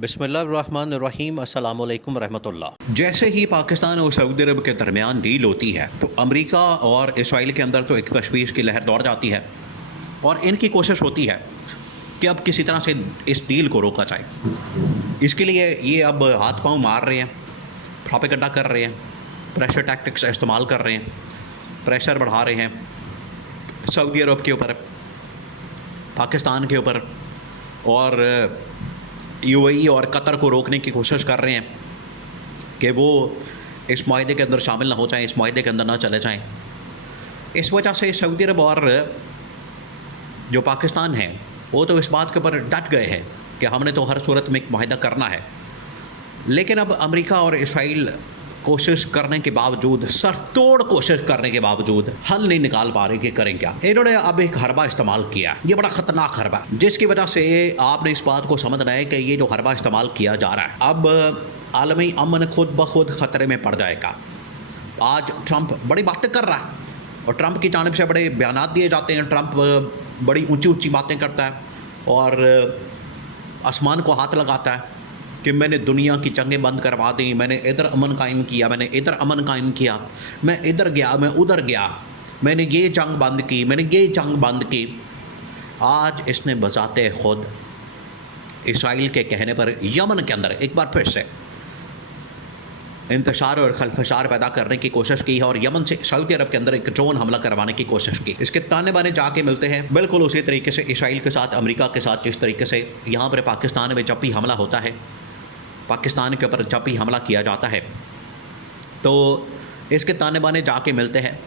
बिस्मिल्लाहिर्रहमानिर्रहीम अस्सलामुअलैकुम रहमतुल्लाह। जैसे ही पाकिस्तान और सऊदी अरब के दरमियान डील होती है तो अमेरिका और इसराइल के अंदर तो एक तशवीश की लहर दौड़ जाती है और इनकी कोशिश होती है कि अब किसी तरह से इस डील को रोका जाए। इसके लिए ये अब हाथ पांव मार रहे हैं, प्रोपेगेंडा कर रहे हैं, प्रेशर टैक्टिक्स इस्तेमाल कर रहे हैं, प्रेशर बढ़ा रहे हैं सऊदी अरब के ऊपर, पाकिस्तान के ऊपर और यूएई और कतर को रोकने की कोशिश कर रहे हैं कि वो इस माहदे के अंदर शामिल ना हो जाएं, इस माहदे के अंदर ना चले जाएं। इस वजह से सऊदी अरब और जो पाकिस्तान है वो तो इस बात के ऊपर डट गए हैं कि हमने तो हर सूरत में एक माहदा करना है। लेकिन अब अमेरिका और इसराइल कोशिश करने के बावजूद, सरतोड़ कोशिश करने के बावजूद हल नहीं निकाल पा रहे कि करें क्या। इन्होंने अब एक हरबा इस्तेमाल किया, ये बड़ा ख़तरनाक हरबा, जिसकी वजह से आपने इस बात को समझना है कि ये जो हरबा इस्तेमाल किया जा रहा है अब आलमी अमन खुद ब खुद ख़तरे में पड़ जाएगा। आज ट्रंप बड़ी बातें कर रहा है और ट्रंप की जानिब से बड़े बयान दिए जाते हैं। ट्रंप बड़ी ऊँची ऊँची बातें करता है और आसमान को हाथ लगाता है कि मैंने दुनिया की जंगें बंद करवा दी, मैंने इधर अमन कायम किया, मैंने इधर अमन कायम किया, मैं इधर गया, मैं उधर गया, मैंने ये जंग बंद की, मैंने ये जंग बंद की। आज इसने बजाते खुद इसराइल के कहने पर यमन के अंदर एक बार फिर से इंतशार और खलफशार पैदा करने की कोशिश की है और यमन से सऊदी अरब के अंदर एक ड्रोन हमला करवाने की कोशिश की। इसके ताने बाने जाके मिलते हैं बिल्कुल उसी तरीके से इसराइल के साथ, अमेरिका के साथ, जिस तरीके से यहाँ पर पाकिस्तान में जब भी हमला होता है, पाकिस्तान के ऊपर जब भी हमला किया जाता है तो इसके ताने बाने जाके मिलते हैं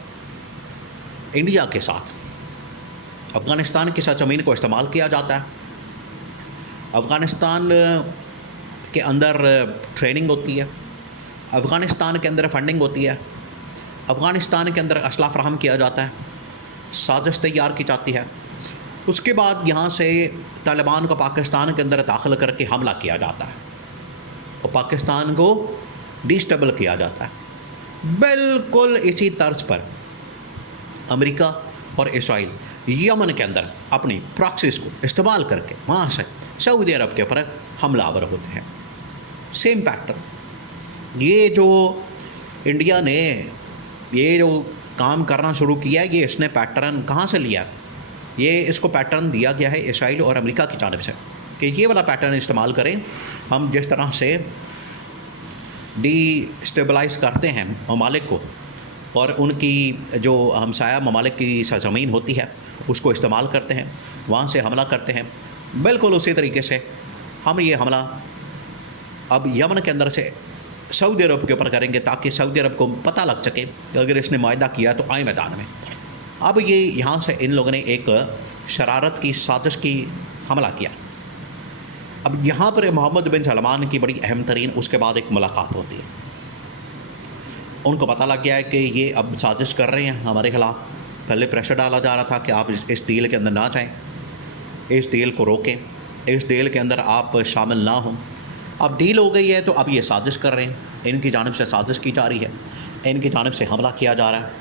इंडिया के साथ। अफ़गानिस्तान की सरज़मीन को इस्तेमाल किया जाता है, अफ़गानिस्तान के अंदर ट्रेनिंग होती है, अफ़गानिस्तान के अंदर फंडिंग होती है, अफ़गानिस्तान के अंदर असला फ्राहम किया जाता है, साजिश तैयार की जाती है। उसके बाद यहाँ से तालिबान को पाकिस्तान के अंदर दाखिल करके हमला किया जाता है और पाकिस्तान को डिस्टेबल किया जाता है। बिल्कुल इसी तर्ज पर अमेरिका और इसराइल यमन के अंदर अपनी प्रॉक्सीज को इस्तेमाल करके वहाँ से सऊदी अरब के ऊपर हमलावर होते हैं। सेम पैटर्न, ये जो इंडिया ने ये जो काम करना शुरू किया है, ये इसने पैटर्न कहाँ से लिया? ये इसको पैटर्न दिया गया है इसराइल और अमेरिका की जानिब से कि ये वाला पैटर्न इस्तेमाल करें। हम जिस तरह से डिस्टेबलाइज़ करते हैं ममालिक को और उनकी जो हमसाया ममालिक की सरज़मीन होती है उसको इस्तेमाल करते हैं, वहाँ से हमला करते हैं, बिल्कुल उसी तरीके से हम ये हमला अब यमन के अंदर से सऊदी अरब के ऊपर करेंगे ताकि सऊदी अरब को पता लग सके कि अगर इसने मायदा किया तो आए मैदान में। अब ये यहाँ से इन लोगों ने एक शरारत की साजिश की हमला किया। अब यहाँ पर मोहम्मद बिन सलमान की बड़ी अहम तरीन उसके बाद एक मुलाकात होती है। उनको पता लग गया है कि ये अब साजिश कर रहे हैं हमारे ख़िलाफ़। पहले प्रेशर डाला जा रहा था कि आप इस डील के अंदर ना जाएं, इस डील को रोकें, इस डील के अंदर आप शामिल ना हों। अब डील हो गई है तो अब ये साजिश कर रहे हैं, इनकी जानिब से साजिश की जा रही है, इनकी जानिब से हमला किया जा रहा है,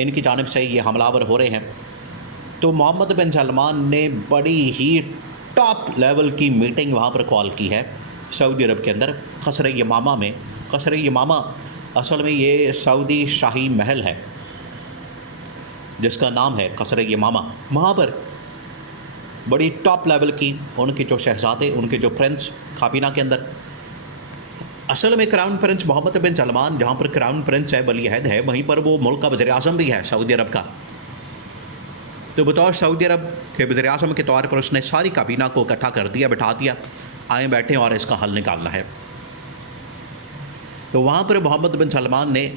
इनकी जानिब से ये हमलावर हो रहे हैं। तो मोहम्मद बिन सलमान ने बड़ी ही टॉप लेवल की मीटिंग वहाँ पर कॉल की है सऊदी अरब के अंदर, कसर यमामा में। कसर यमामा असल में ये सऊदी शाही महल है जिसका नाम है कसर यमामा। वहाँ पर बड़ी टॉप लेवल की उनके जो शहज़ादे, उनके जो प्रिंस काबीना के अंदर, असल में क्राउन प्रिंस मोहम्मद बिन सलमान जहाँ पर क्राउन प्रिंस है, वली अहद है, वहीं पर वो मुल्क का वज़ीर-ए-आज़म भी है सऊदी अरब का। तो बतौर सऊदी अरब के वज़ीर-ए-आज़म के तौर पर उसने सारी काबीना को इकट्ठा कर दिया, बिठा दिया, आए बैठे और इसका हल निकालना है। तो वहाँ पर मोहम्मद बिन सलमान ने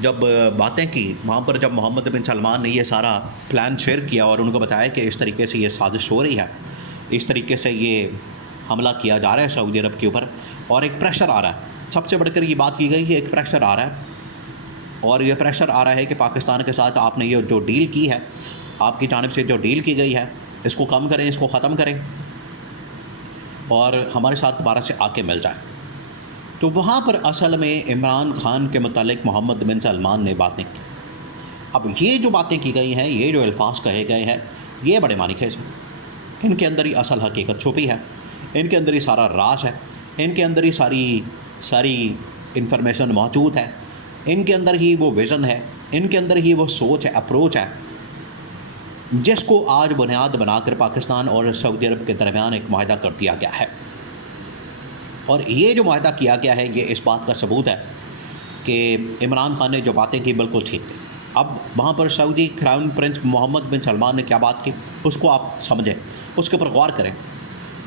जब बातें की, वहाँ पर जब मोहम्मद बिन सलमान ने ये सारा प्लान शेयर किया और उनको बताया कि इस तरीके से ये साजिश हो रही है, इस तरीके से ये हमला किया जा रहा है सऊदी अरब के ऊपर और एक प्रेशर आ रहा है। सबसे बढ़कर ये बात की गई है, एक प्रेशर आ रहा है और ये प्रेशर आ रहा है कि पाकिस्तान के साथ आपने ये जो डील की है, आपकी जानिब से जो डील की गई है, इसको कम करें, इसको ख़त्म करें और हमारे साथ दोबारा से आके मिल जाए। तो वहाँ पर असल में इमरान खान के मुतालिक मोहम्मद बिन सलमान ने बातें की। अब ये जो बातें की गई हैं, ये जो अल्फाज कहे गए हैं, ये बड़े मानी खेज हैं। इनके अंदर ही असल हकीकत छुपी है, इनके अंदर ही सारा राज है। इनके अंदर ही सारी इन्फॉर्मेशन मौजूद है, इनके अंदर ही वो विज़न है, इनके अंदर ही वो सोच है, अप्रोच है, जिसको आज बुनियाद बनाकर पाकिस्तान और सऊदी अरब के दरमियान एक माहिदा कर दिया गया है। और ये जो माहिदा किया गया है, ये इस बात का सबूत है कि इमरान खान ने जो बातें की बिल्कुल ठीक थी। अब वहाँ पर सऊदी क्राउन प्रिंस मोहम्मद बिन सलमान ने क्या बात की, उसको आप समझें, उसके ऊपर गौर करें।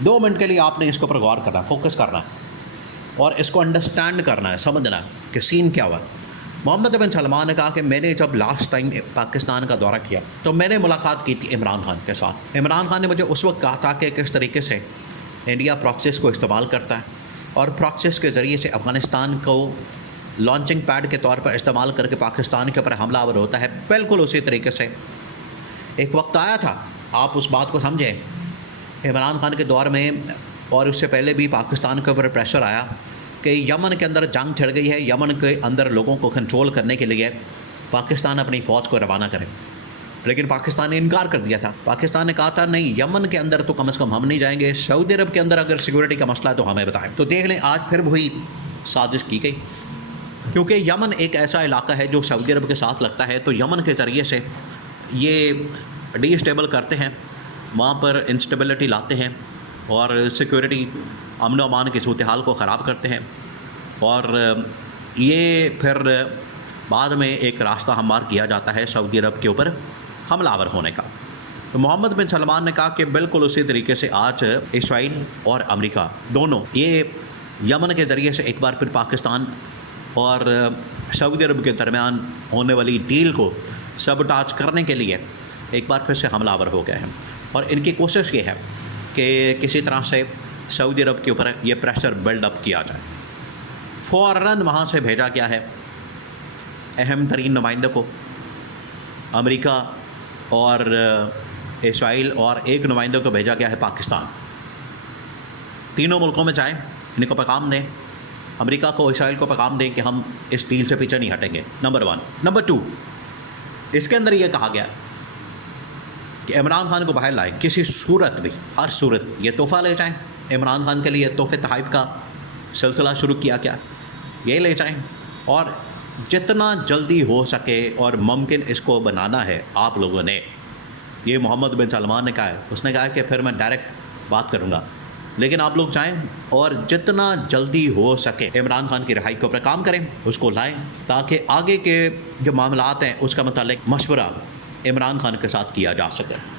2 मिनट के लिए आपने इसके ऊपर गौर करना है, फोकस करना है और इसको अंडरस्टैंड करना है, समझना है कि सीन क्या हुआ। मोहम्मद बिन सलमान ने कहा कि मैंने जब लास्ट टाइम पाकिस्तान का दौरा किया तो मैंने मुलाकात की थी इमरान खान के साथ। इमरान खान ने मुझे उस वक्त कहा था कि किस तरीके से इंडिया प्रॉक्सीज़ को इस्तेमाल करता है और प्रॉक्सीज़ के ज़रिए से अफ़गानिस्तान को लॉन्चिंग पैड के तौर पर इस्तेमाल करके पाकिस्तान के ऊपर हमलावर होता है। बिल्कुल उसी तरीके से एक वक्त आया था, आप उस बात को समझें, इमरान खान के दौर में और उससे पहले भी पाकिस्तान के ऊपर प्रेशर आया कि यमन के अंदर जंग छिड़ गई है, यमन के अंदर लोगों को कंट्रोल करने के लिए पाकिस्तान अपनी फ़ौज को रवाना करे, लेकिन पाकिस्तान ने इनकार कर दिया था। पाकिस्तान ने कहा था नहीं, यमन के अंदर तो कम से कम हम नहीं जाएंगे, सऊदी अरब के अंदर अगर सिक्योरिटी का मसला है तो हमें बताएं। तो देख लें, आज फिर वही साजिश की गई, क्योंकि यमन एक ऐसा इलाका है जो सऊदी अरब के साथ लगता है, तो यमन के ज़रिए से ये डीस्टेबल करते हैं, वहाँ पर इंस्टेबिलिटी लाते हैं और सिक्योरिटी अमन व अमान की सूरत हाल को ख़राब करते हैं और ये फिर बाद में एक रास्ता हमवार किया जाता है सऊदी अरब के ऊपर हमलावर होने का। तो मोहम्मद बिन सलमान ने कहा कि बिल्कुल उसी तरीके से आज इसराइल और अमेरिका दोनों ये यमन के ज़रिए से एक बार फिर पाकिस्तान और सऊदी अरब के दरमियान होने वाली डील को सबटाच करने के लिए एक बार फिर से हमलावर हो गए हैं और इनकी कोशिश ये है कि किसी तरह से सऊदी अरब के ऊपर ये प्रेशर बिल्डअप किया जाए। फ़ौरन वहाँ से भेजा गया है अहम तरीन नुमाइंदे को, अमेरिका और इसराइल, और एक नुमाइंदे को भेजा गया है पाकिस्तान। तीनों मुल्कों में जाएँ, इनको पैगाम दें, अमेरिका को, इसराइल को पैगाम दें कि हम इस डील से पीछे नहीं हटेंगे, नंबर 1। नंबर 2, इसके अंदर ये कहा गया कि इमरान खान को बाहर लाए, किसी सूरत भी, हर सूरत ये तोहफ़ा ले जाएं। इमरान खान के लिए तोहफ़े तहाइफ का सिलसिला शुरू किया गया, ये ले जाएं और जितना जल्दी हो सके और मुमकिन इसको बनाना है आप लोगों ने। ये मोहम्मद बिन सलमान ने कहा है, उसने कहा कि फिर मैं डायरेक्ट बात करूँगा, लेकिन आप लोग जाएं और जितना जल्दी हो सके इमरान खान की रिहाई के ऊपर काम करें, उसको लाएं, ताकि आगे के जो मामलात हैं उसका मुतालिक मशवरा इमरान खान के साथ किया जा सके।